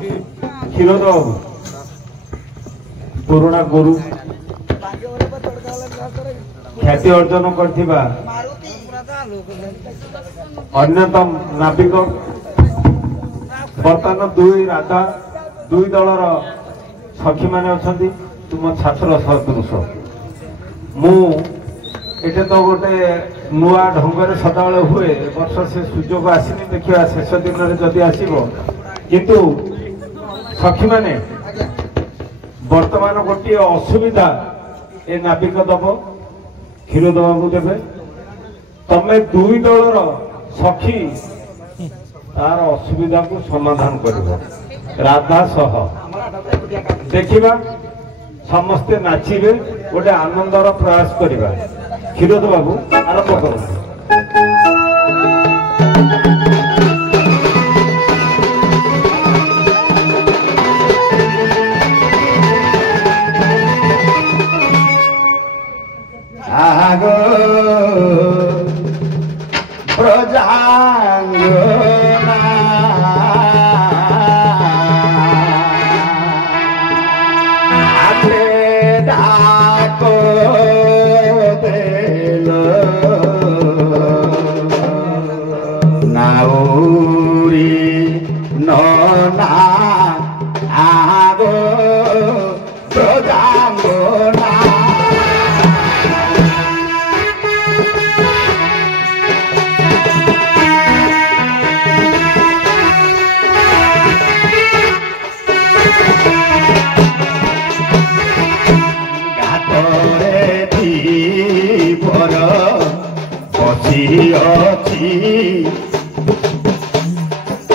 क्षीरोद बाबू पुराणा गुरु ख्याति अर्जन करथिबा अन्यतम नाविक बर्तमान दुई राधा दुई दलर सखी माने अछंती तुम छात्र सदृश मु एटे तो गोटे नुआ ढंगर सदाबले हुए वर्ष से सुजोग आसनी देखा शेष दिन में जदि आसो किंतु सखी माने वर्तमान गोटे असुविधा ए नाविक दब क्षीरोद बाबू देवे तमे दुई दलर सखी तार असुविधा को समाधान कर राधा सह देखा समस्ते नाचिबे गोटे आनंदर प्रयास करवा क्षीरोद बाबू आरंभ कर आगो प्रजांगना आखे डाको देलो नाउरी नोना आगो प्रजांगना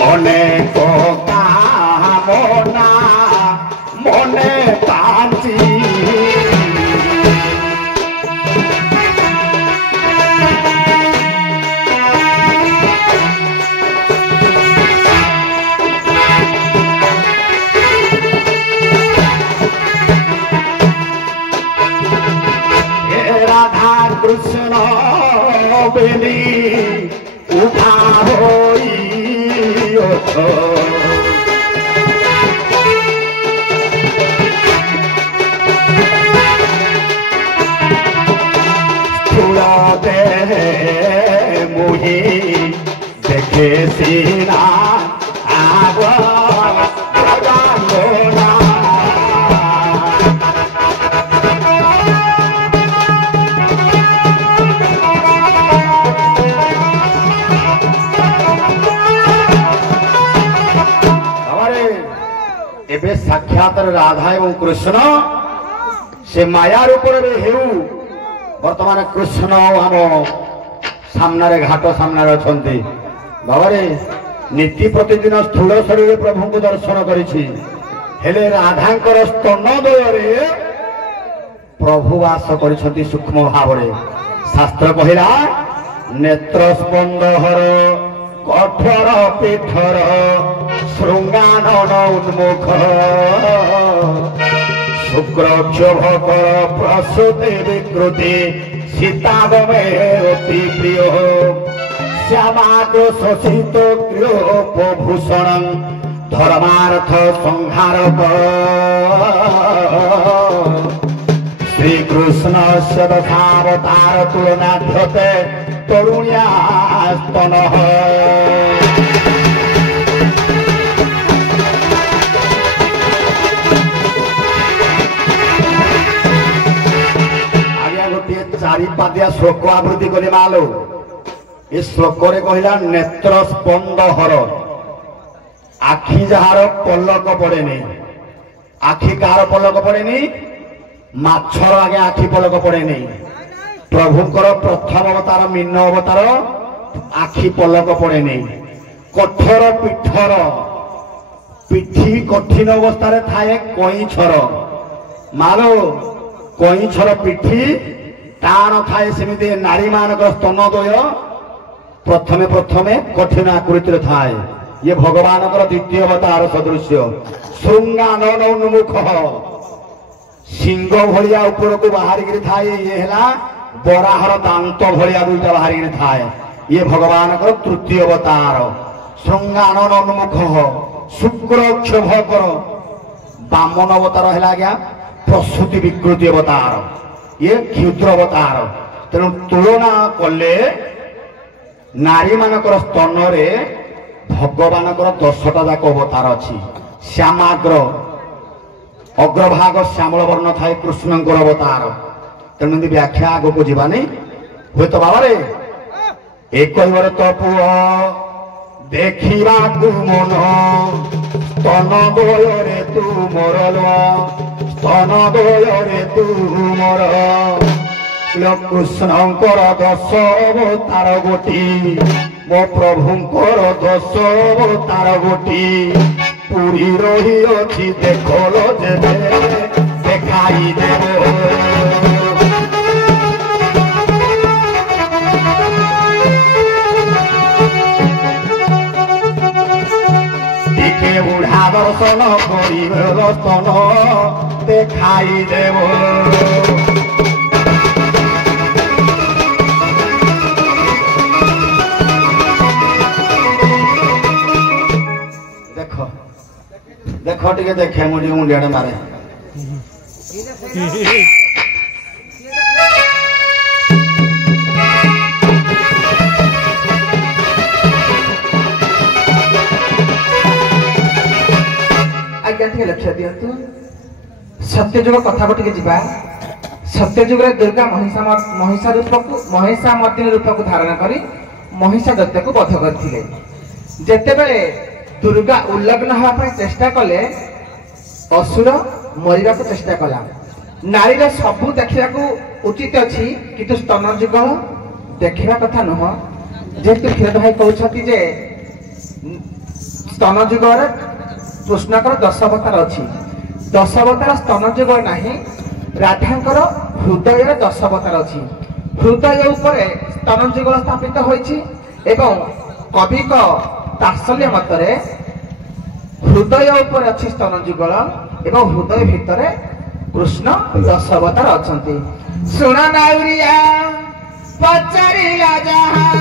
अनेक कामना मने पाची राधा कृष्ण बेली उठा होई दे मुही देखे सीना आगो एबे साक्षात राधा एवं कृष्ण से माया रूप वर्तमान कृष्ण आम सामने घाट सामने अच्छा बाबा नीति प्रतिदिन स्थूल शरीर प्रभु को दर्शन करी राधांकर स्तनोदय प्रभु वास कर सूक्ष्म भाव शास्त्र कहला नेत्र स्पंदहर कठोर पीठर श्रृंगानन उन्मुख शुक्रक्षोभकर प्रसूति विकृति सीतावे अति प्रिय श्यामाग शोषित गृहभूषण धर्मार्थ संहारक श्रीकृष्ण से दशावतार तुलनाध्यते तरुण्या स्तन चारिपादिया श्लोक आवृत्ति कले मालो ये श्लोक कहला नेत्र स्पंदहर आखि जार पलक पड़े नहीं आखि कार पलक पड़े नहीं माछर आगे आखि पलक पड़े नहीं प्रभुंकर प्रथम अवतार मीन अवतार आखि पलक पड़े नहीं कठोर पीठर पिठी कठिन अवस्था थाए कईछर मालो कईछर पिठी टाण थाए सेमिति नारी मानक स्तनोदय प्रथमे प्रथमे कठिन आकृति थाए ये भगवान द्वितीय अवतार सदृश्य श्रृंगानन उन्मुख सिंह भलिया ऊपर को बाहर थाए ये है बराहर दांत भलिया दुईटा बाहर थाए ये भगवान तृतीय अवतार श्रृंगानन उन्मुख शुक्र क्षोभकर बामन अवतार है आज्ञा प्रसूति विकृति अवतार ये क्षुद्र अवतार तेणु तुलना कले नारी मानकर स्तन रे भगवान 10टा जाक अवतार अच्छी श्यामाग्र अग्रभाग श्यामल वर्ण थाए कृष्णंकर अवतार तेणु व्याख्या आग को जावानी हुए तो बाबा रे एक तो पुओ देखा मन स्तन दयरे तू मोर स्तन दयरे तू मोर कृष्णंकर 10 अवतार गोटी मो प्रभुंकर 10 अवतार गोटी पूरी रही अच्छी देखल जेबे देखाई देव टिके बुढ़ा दर्शन गरीब स्तन देखाई देव देख टे देखे मुझे मुंडिया मारे आज्ञा टे लक्ष्य दिंतु सत्यजुग कथा को जा सत्यजुग दुर्गा महिषामर्दिनी रूप को धारण कर महिषा दैत्य को वध करते जेतेबेले दुर्गा उल्लग्न होगा चेष्टा कले असुर मरवा को चेष्टा कला नारी सबू देखा उचित अच्छी किंतु स्तन जुगल देखा कथा नुह जेहेतु क्षीर भाई कहते जे स्तन जुगर कृष्णकर 10 अवतार अच्छी 10 अवतार स्तन जुग ना राधांकर हृदय 10 अवतार अच्छी हृदय उपर स्तन जुगल स्थापित होइछि एवं कवि तात्सल्य मतरे हृदय उपर अच्छी स्तन जुगल एवं हृदय भितर कृष्ण 10 अवतार अच्छा सुना नाउरिया पचारिला जहाँ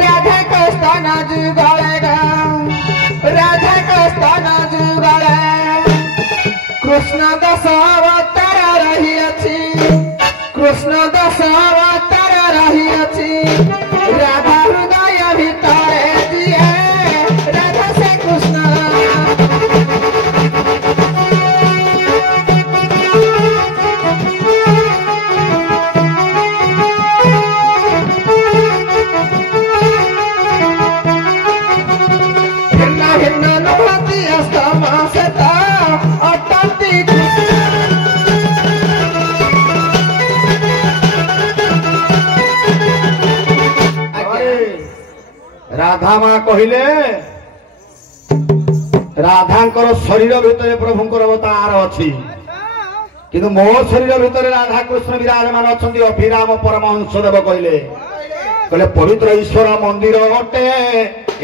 राधा को स्तन जुगल राधा को स्तन जुगल कृष्ण 10 अवतार रही अच्छी कृष्ण 10 अवतार रही अच्छी राधा हृदय भितर दिए राधा से कृष्ण भिन्न भिन्न लुभाती अस्तमा से अटंती राधा माँ कहले राधांकर शरीर भितर प्रभुंकर अवतार अच्छी किंतु मो शरीर भितर राधा कृष्ण विराजमान अच्छा अभिराम परमहंस देव कहले कहले पवित्र ईश्वर मंदिर अटे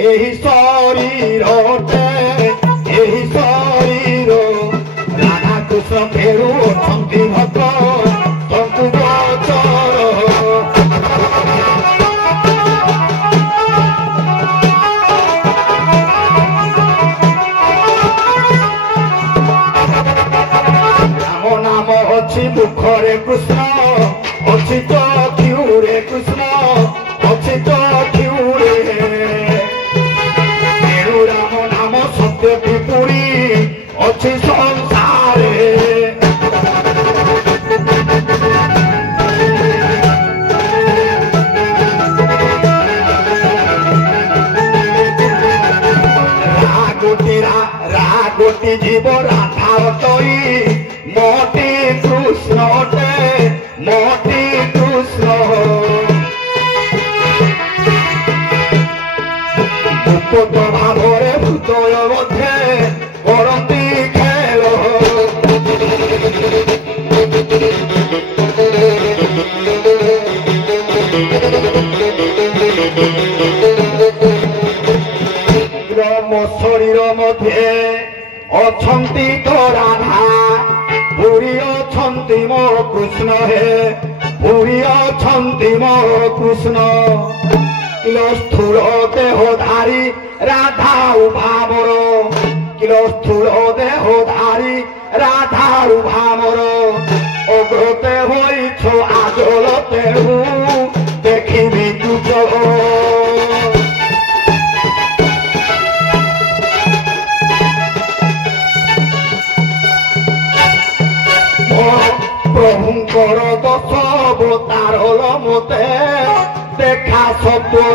एही शरीर अटे एही शरीर राधा कृष्ण फेरू अछंती भक्त तंतु गोचर अच्छी मुखरे कृष्ण अच्छी चक्षुरे कृष्ण अच्छी चक्षुरे राम नाम सत्य विपुरी अच्छी संसारे रागोटी जीव राधा तई मोटी कृष्ण मोटी कृष्ण मुक्त भावरे हृदय मध्य करती खेल मो शरीर मध्य अछंती तो राधा पूरी अछंती मो कृष्ण हे पूरी अछंती मो कृष्ण स्थूल देह धारी রাধা উভা মোর কিলো স্থূল দেহ ধারী রাধা উভা মোর অগ্রতে হইছ আজল তেণু দেখিবি তু প্রভুঙ্কর দশ অবতার হল মতে দেখা সত্তর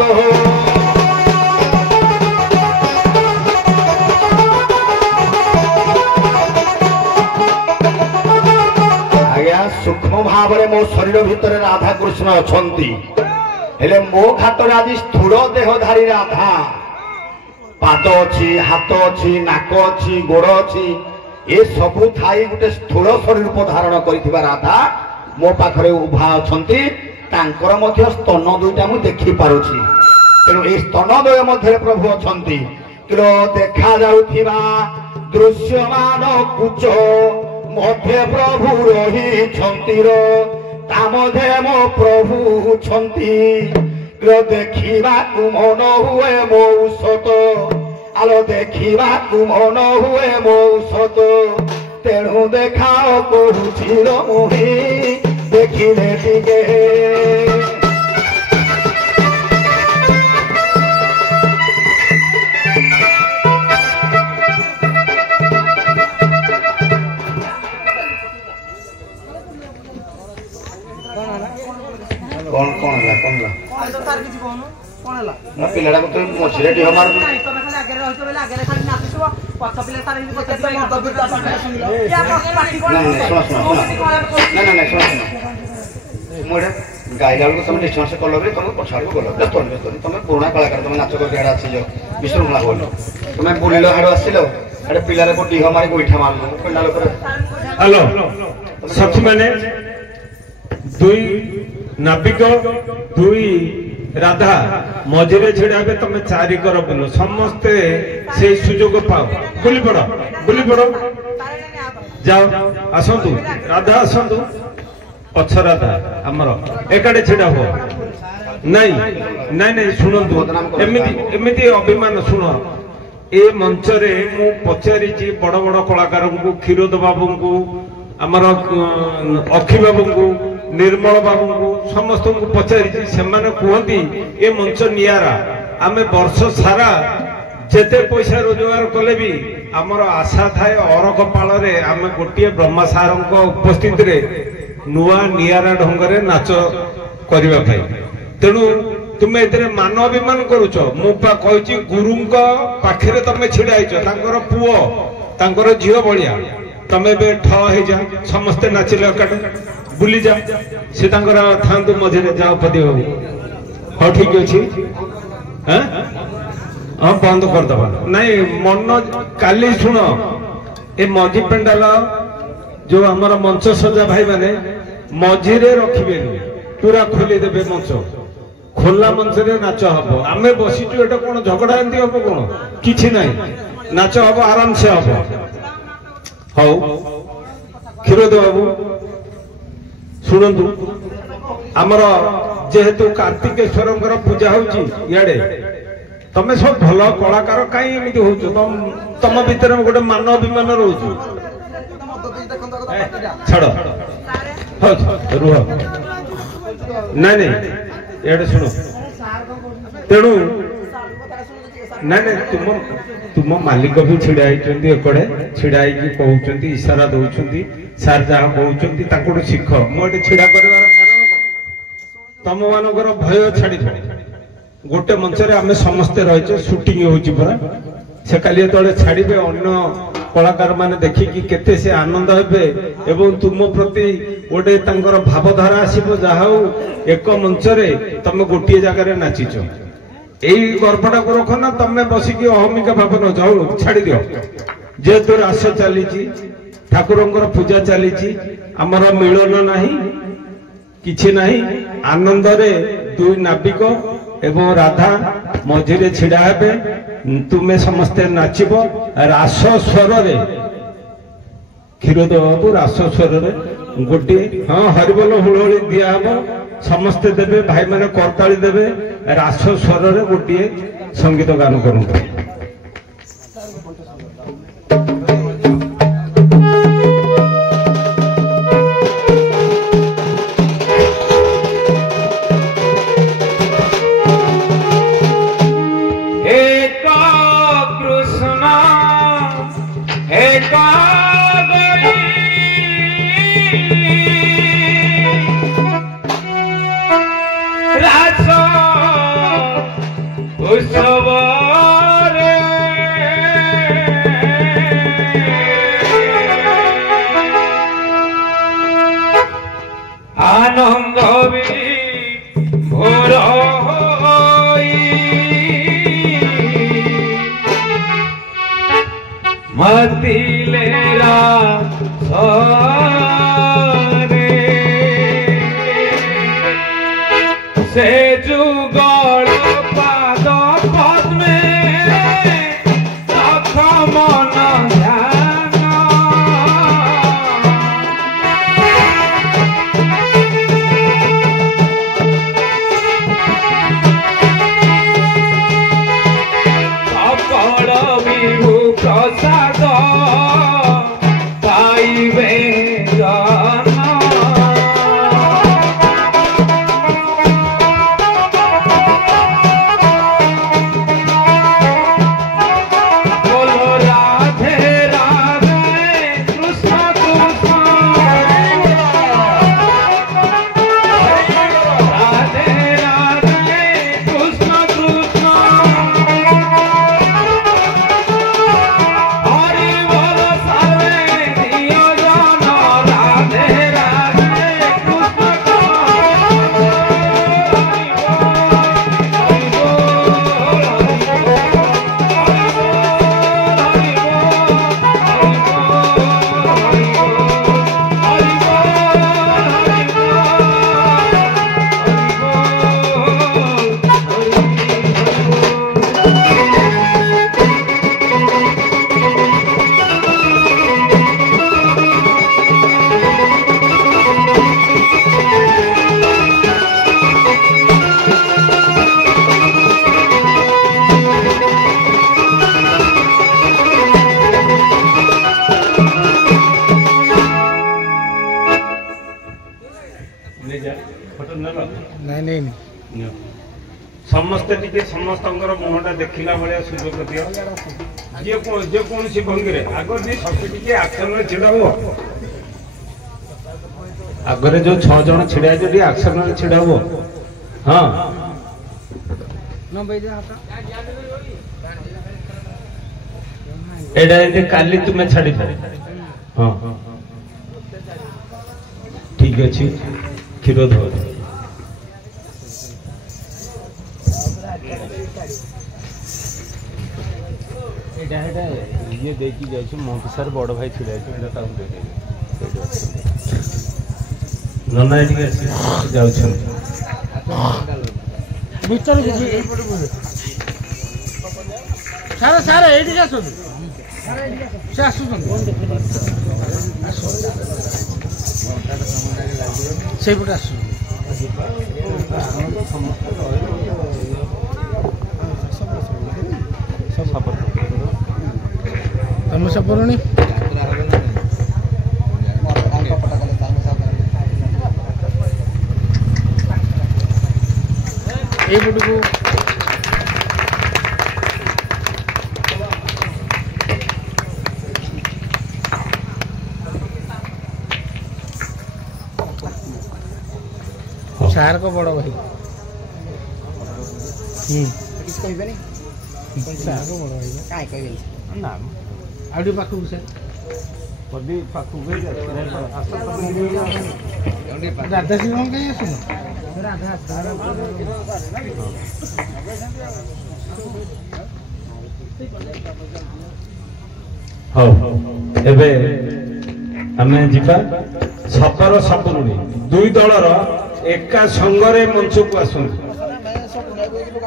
ଆଜ୍ଞା ସୂକ୍ଷ୍ମ ଭାବରେ ମୋ ଶରୀର ଭିତରେ ରାଧା କୃଷ୍ଣ ଅଛନ୍ତି ହେଲେ ମୋ ହାତରେ ଆଜି ସ୍ଥୂଳ ଦେହଧାରୀ ରାଧା ପାଦ ଅଛି ହାତ ଅଛି ନାକ ଅଛି ଗୋଡ଼ ଅଛି ଏ ସବୁ ଥାଇ ଗୋଟେ ସ୍ଥୂଳ ଶରୀର ରୂପ ଧାରଣ କରିଥିବା ରାଧା ମୋ ପାଖରେ ଉଭା ଅଛନ୍ତି ତାଙ୍କର ମଧ୍ୟ ସ୍ତନ ଦୁଇଟା ମୁଁ ଦେଖିପାରୁଛି ତେଣୁ ଏଇ ସ୍ତନ ଦ୍ୱୟ ମଧ୍ୟରେ ପ୍ରଭୁ ଅଛନ୍ତି କିଲୋ ଦେଖାଯାଉଥିବା ଦୃଶ୍ୟମାନ କୁଚ ମଧ୍ୟରେ ପ୍ରଭୁ ରହିଛନ୍ତି ତା ମଧ୍ୟରେ ମୋ ପ୍ରଭୁ ଅଛନ୍ତି ଦେଖିବାକୁ ମନ ହୁଏ ମୋ ସତ আলো দেখিବାକୁ মন ହୁଏ ମୋ ସତ ତେଣୁ ଦେଖାଅ କରୁছিল ମୁହିଁ ଦେଖିଲେ ଟିକେ କଣ କଣ ହେଲା କଣ ହେଲା ପିଲାଟା ତ ମଝିରେ ଢିଅ ମାରୁଛୁ ଗାଇଲା ବେଳକୁ ତମେ ଡିଷ୍ଟାନ୍ସ କଲ ବୋଲି ତମେ ପଛାଡ଼କୁ ଗଲ ତମେ ପୁରୁଣା କଳାକାର ତମେ ନାଚ କରିକି ଆଡ଼େ ଆସିଛ ବିଶୃଙ୍ଖଳା କଲ ତମେ ବୁଲିଲ ହାଡ଼ୁ ଆସିଲ ଆଡ଼େ ପିଲାକୁ ଢିଅ ମାରି ଗୋଇଠା ମାରୁନ ପିଲା ଲୋକ ହ୍ୟାଲୋ ସଖୀ ମାନେ ଦୁଇ ନାବିକ ଦୁଇ ରାଧା ମଝିରେ ଛିଡ଼ା ହେବେ ତମେ ଚାରି କର ବୁଲ ସମସ୍ତେ ସେଇ ସୁଯୋଗ ପାଅ ବୁଲି ପଡ ଯାଅ ଆସନ୍ତୁ ରାଧା ଆସନ୍ତୁ ପଛ ରାଧା ଆମର ଏକାଡେ ଛିଡ଼ା ହୁଅ ନାଇଁ ନାଇଁ ନାଇଁ ଶୁଣନ୍ତୁ ଏମିତି ଅଭିମାନ ଶୁଣ ଏ ମଞ୍ଚରେ ମୁଁ ପଚାରିଛି ବଡ ବଡ କଳାକାରଙ୍କୁ କ୍ଷୀରୋଦ ବାବୁଙ୍କୁ ଆମର ଅକ୍ଷୀ ବାବୁଙ୍କୁ ନିର୍ମଳ ବାବୁଙ୍କୁ ସମସ୍ତଙ୍କୁ ପଚାରିଛି ସେମାନେ କୁହନ୍ତି ଏ ମଞ୍ଚ ନିଆରା ଆମେ ବର୍ଷ ସାରା ଯେତେ ପଇସା ରୋଜଗାର କଲେ ବି ଆମର ଆଶା ଥାଏ ଅରଖ ପାଳରେ ଆମେ ଗୋଟିଏ ବ୍ରହ୍ମା ସାରଙ୍କ ଉପସ୍ଥିତିରେ ନୂଆ ନିଆରା ଢଙ୍ଗରେ ନାଚ କରିବା ପାଇଁ ତେଣୁ ତୁମେ ଏଥିରେ ମାନ ଅଭିମାନ କରୁଛ ମୁଁ ପା କହିଛି ଗୁରୁଙ୍କ ପାଖରେ ତମେ ଛିଡା ହେଇଛ ତାଙ୍କର ପୁଅ ତାଙ୍କର ଝିଅ ଭଳିଆ ତମେ ଏବେ ଠ ହେଇଯା ସମସ୍ତେ ନାଚିଲେ ଏକାଠେ ବୁଲି ଯା ସେ ତାଙ୍କର ଥାନ୍ତୁ ମଝିରେ ଯାଅ ପଦୀ ବାବୁ ହଉ ଠିକ ଅଛି ହଁ ବନ୍ଦ କରିଦବା ନାଇଁ ମନ କାଲି ଶୁଣ ଏ ମଝି ପେଣ୍ଡାଲ ଯୋଉ ଆମର ମଞ୍ଚ ସଜା ଭାଇ ମାନେ ମଝିରେ ରଖିବେନି ପୁରା ଖୋଲିଦେବେ ମଞ୍ଚ ଖୋଲା ମଞ୍ଚରେ ନାଚ ହବ ଆମେ ବସିଛୁ ଏଟା କଣ ଝଗଡା ଏମିତି ହବ କଣ କିଛି ନାହିଁ ନାଚ ହବ ଆରାମସେ ହବ ହଉ କ୍ଷୀରୋଦ ବାବୁ ଶୁଣନ୍ତୁ ଆମର ଯେହେତୁ କାର୍ତ୍ତିକେଶ୍ୱରଙ୍କର ପୂଜା ହଉଛି ଇଆଡେ ତମେ ସବୁ ଭଲ କଳାକାର କାହିଁ ଏମିତି ହଉଛ ତମ ଭିତରେ ଗୋଟେ ମାନ ଅଭିମାନ ରହୁଛି ଛାଡ ହଉ ରୁହ ନାଇଁ ନାଇଁ ଇଆଡେ ଶୁଣ ତେଣୁ ନାଇଁ ନାଇଁ ତୁମ ମାଲିକ ବି ଛିଡା ହେଇଛନ୍ତି ଏକଡେ ଛିଡା ହେଇକି କହୁଛନ୍ତି ଇସାରା ଦଉଛନ୍ତି ସାର୍ ଯାହା କହୁଛନ୍ତି ତାଙ୍କଠୁ ଶିଖ ମୁଁ ଏଠି ଛିଡା କରିବାର କାରଣ କଣ ତମ ମାନଙ୍କର ଭୟ ଛାଡିବ ଗୋଟେ ମଞ୍ଚରେ ଆମେ ସମସ୍ତେ ରହିଛେ ସୁଟିଂ ହଉଛି ପରା ସେ କାଲି ଯେତେବେଳେ ଛାଡିବେ ଅନ୍ୟ କଳାକାର ମାନେ ଦେଖିକି କେତେ ସେ ଆନନ୍ଦ ହେବେ ଏବଂ ତୁମ ପ୍ରତି ଗୋଟେ ତାଙ୍କର ଭାବଧାରା ଆସିବ ଯାହା ହଉ ଏକ ମଞ୍ଚରେ ତମେ ଗୋଟିଏ ଜାଗାରେ ନାଚିଛ ଏଇ ଗର୍ଭଟାକୁ ରଖ ନା ତମେ ବସିକି ଅହମିକା ଭାବ ନ ଯାଉ ଛାଡିଦିଅ ଯେହେତୁ ରାସ ଚାଲିଛି ଠାକୁରଙ୍କର ପୂଜା ଚାଲିଛି ଆମର ମିଳନ ନାହିଁ କିଛି ନାହିଁ ଆନନ୍ଦରେ ଦୁଇ ନାବିକ ଏବଂ ରାଧା ମଝିରେ ଛିଡା ହେବେ ତୁମେ ସମସ୍ତେ ନାଚିବ ରାସ ସ୍ୱରରେ କ୍ଷୀରୋଦ ବାବୁ ରାସ ସ୍ୱରରେ ଗୋଟିଏ ହଁ ହରିବୋଲ ହୁଳହୁଳି ଦିଆହବ ସମସ୍ତେ ଦେବେ ଭାଇମାନେ କରତାଳି ଦେବେ ରାସ ସ୍ୱରରେ ଗୋଟିଏ ସଙ୍ଗୀତ ଗାନ କରନ୍ତୁ। मतिलेरा से जुगल पाद पद्मे रख मन ध्यान सकल विभु प्रसाद पाइबे समस्ते टिके समस्त मुहटा देखला भाया सुजोग दियो जे कौन सी भंगी आग टे आक्शन छिड़ा हो आगे जो 6 जन छिड़ा है आक्शन छिड़ा हो हाँ एडा काली तुम्हें छाड़ी हाँ ठीक अच्छे क्षीर धो ये देखी जाए मंकिसार बड़ भाई छिड़ा नना जाऊ सारा सारा ये आस ସେଇପଟେ ଆସୁ ତମେ ସପରଣି ଏଇପଟକୁ सार को बड़ भाई କିଛି କହିବେନି सार को बड़ भाई କାଇଁ କହିବେନି ना आउडी पाखु से पदी पाखु गई राधा सिंह कहीं आसुन हाँ एबे आमे जिबा सतर सपरुणी दुई दलर एका संगरे मंच को आसु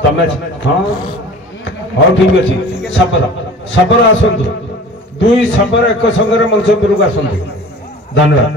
तमे हाँ हाँ ठीक अच्छे सपर सपर आसतु दुई सपर एक संगरे मंच उपरକୁ आसतु धन्यवाद।